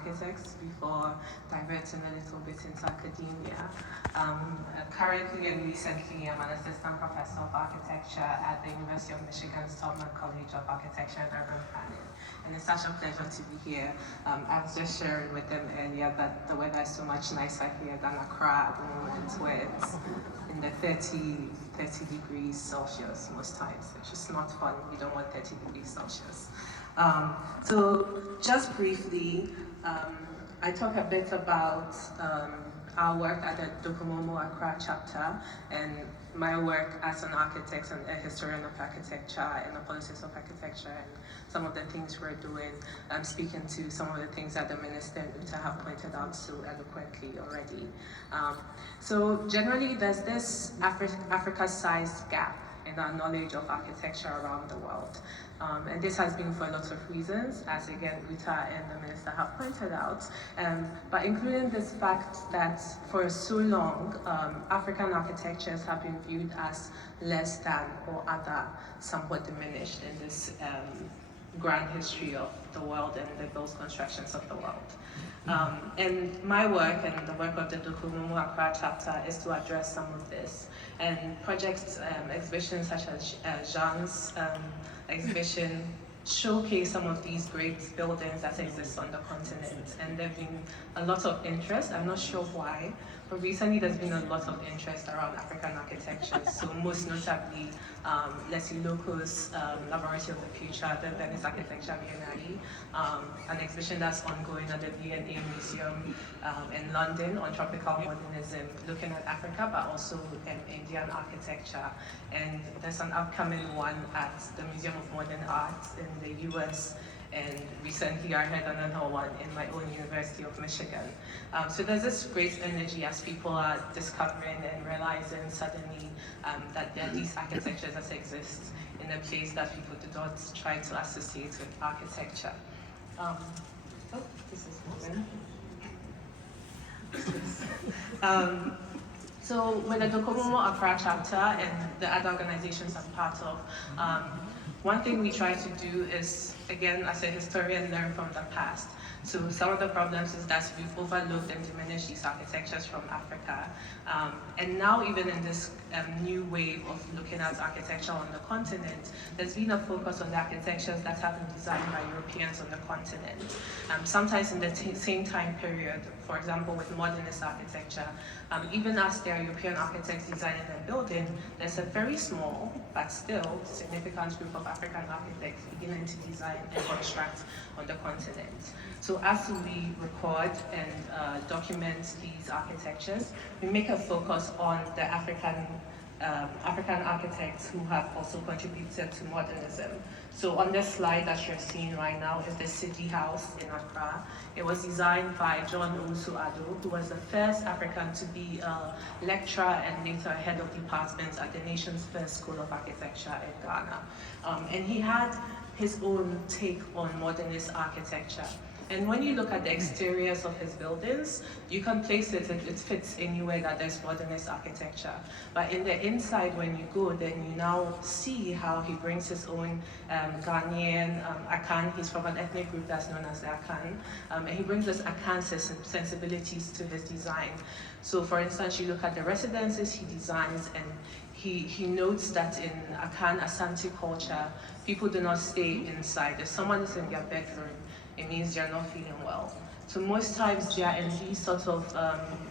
architects before diverting a little bit into academia. Currently and recently, I'm an assistant professor of architecture at the University of Michigan's Tubman College of Architecture and Urban Planning. And it's such a pleasure to be here. I was just sharing with them earlier that the weather is so much nicer here than Accra at the moment, where it's in the 30 degrees Celsius most times, which is not fun. We don't want 30 degrees Celsius. So just briefly, I talk a bit about our work at the Docomomo Accra chapter and my work as an architect and a historian of architecture and the politics of architecture and some of the things we're doing, speaking to some of the things that the Minister and Uta have pointed out so eloquently already. So generally there's this Africa-sized gap in our knowledge of architecture around the world. And this has been for a lot of reasons, as again Uta and the Minister have pointed out, but including this fact that for so long, African architectures have been viewed as less than or other, somewhat diminished in this grand history of the world and those constructions of the world. And my work and the work of the Docomomo Accra chapter is to address some of this. And projects, exhibitions such as Jean's exhibition showcase some of these great buildings that exist on the continent. And there have been a lot of interest, I'm not sure why, but recently there's been a lot of interest around African architecture. So most notably, Leslie Loco's Laboratory of the Future, the Venice Architecture Biennale, an exhibition that's ongoing at the V&A Museum in London on tropical modernism, looking at Africa, but also Indian architecture. And there's an upcoming one at the Museum of Modern Art in the US. And recently I heard another one in my own University of Michigan. So there's this great energy as people are discovering and realizing suddenly that there are these architectures that exist in a place that people do not try to associate with architecture. Oh, this is moving. So with the Docomomo Accra chapter and the other organizations I'm part of, one thing we try to do is, again, as a historian, learn from the past. So some of the problems is that we've overlooked and diminished these architectures from Africa. And now even in this new wave of looking at architecture on the continent, there's been a focus on the architectures that have been designed by Europeans on the continent. Sometimes in the same time period, for example, with modernist architecture, even as there are European architects designing a building, there's a very small, but still significant group of African architects beginning to design and construct on the continent. So as we record and document these architectures, we make a focus on the African architects who have also contributed to modernism. So on this slide that you're seeing right now is the City House in Accra. It was designed by John Owusu-Addo, who was the first African to be a lecturer and later head of department at the nation's first school of architecture in Ghana. And he had his own take on modernist architecture. And when you look at the exteriors of his buildings, you can place it, it fits anywhere that there's modernist architecture. But in the inside, when you go, then you now see how he brings his own Ghanaian, Akan, he's from an ethnic group that's known as the Akan, and he brings this Akan sensibilities to his design. So for instance, you look at the residences he designs, and he notes that in Akan Asante culture, people do not stay inside. If someone is in their bedroom, it means they're not feeling well. So most times they are in these sort of,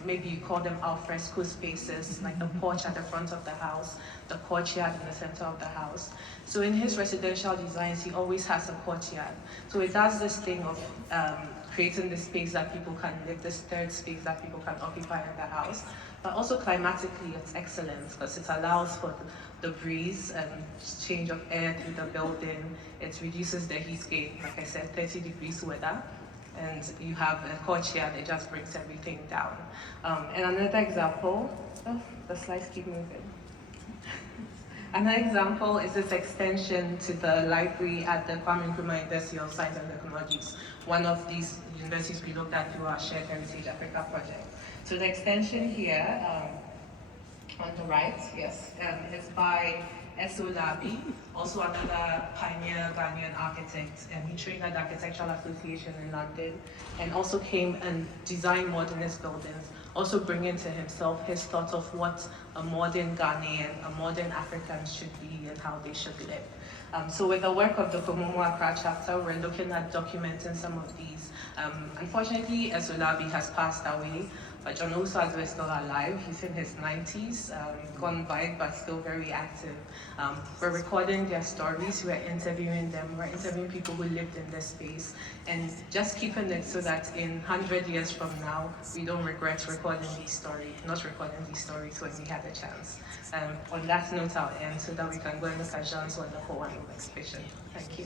maybe you call them al fresco spaces, like the porch at the front of the house, the courtyard in the center of the house. So in his residential designs, he always has a courtyard. So it does this thing of creating the space that people can live, this third space that people can occupy in the house. But also climatically, it's excellent because it allows for the breeze and change of air through the building. It reduces the heat gain, like I said, 30 degrees weather. And you have a courtyard, it just brings everything down. And another example, the slides keep moving. Another example is this extension to the library at the Kwame Nkrumah University of Science and Technologies, one of these universities we looked at through our Shared Heritage Africa project. So the extension here, on the right, yes, is by Labi, also another pioneer Ghanaian architect, and he trained at the Architectural Association in London, and also came and designed modernist buildings, also bringing to himself his thoughts of what a modern Ghanaian, a modern African should be and how they should live. So with the work of the Komomo Accra chapter, we're looking at documenting some of these. Unfortunately, Labi has passed away, but John Oswald is still alive. He's in his 90s, gone by, but still very active. We're recording their stories, we're interviewing them, we're interviewing people who lived in this space, and just keeping it so that in 100 years from now, we don't regret not recording these stories when we had a chance. On that note, I'll end so that we can go and look at Jean's wonderful one exhibition. Thank you.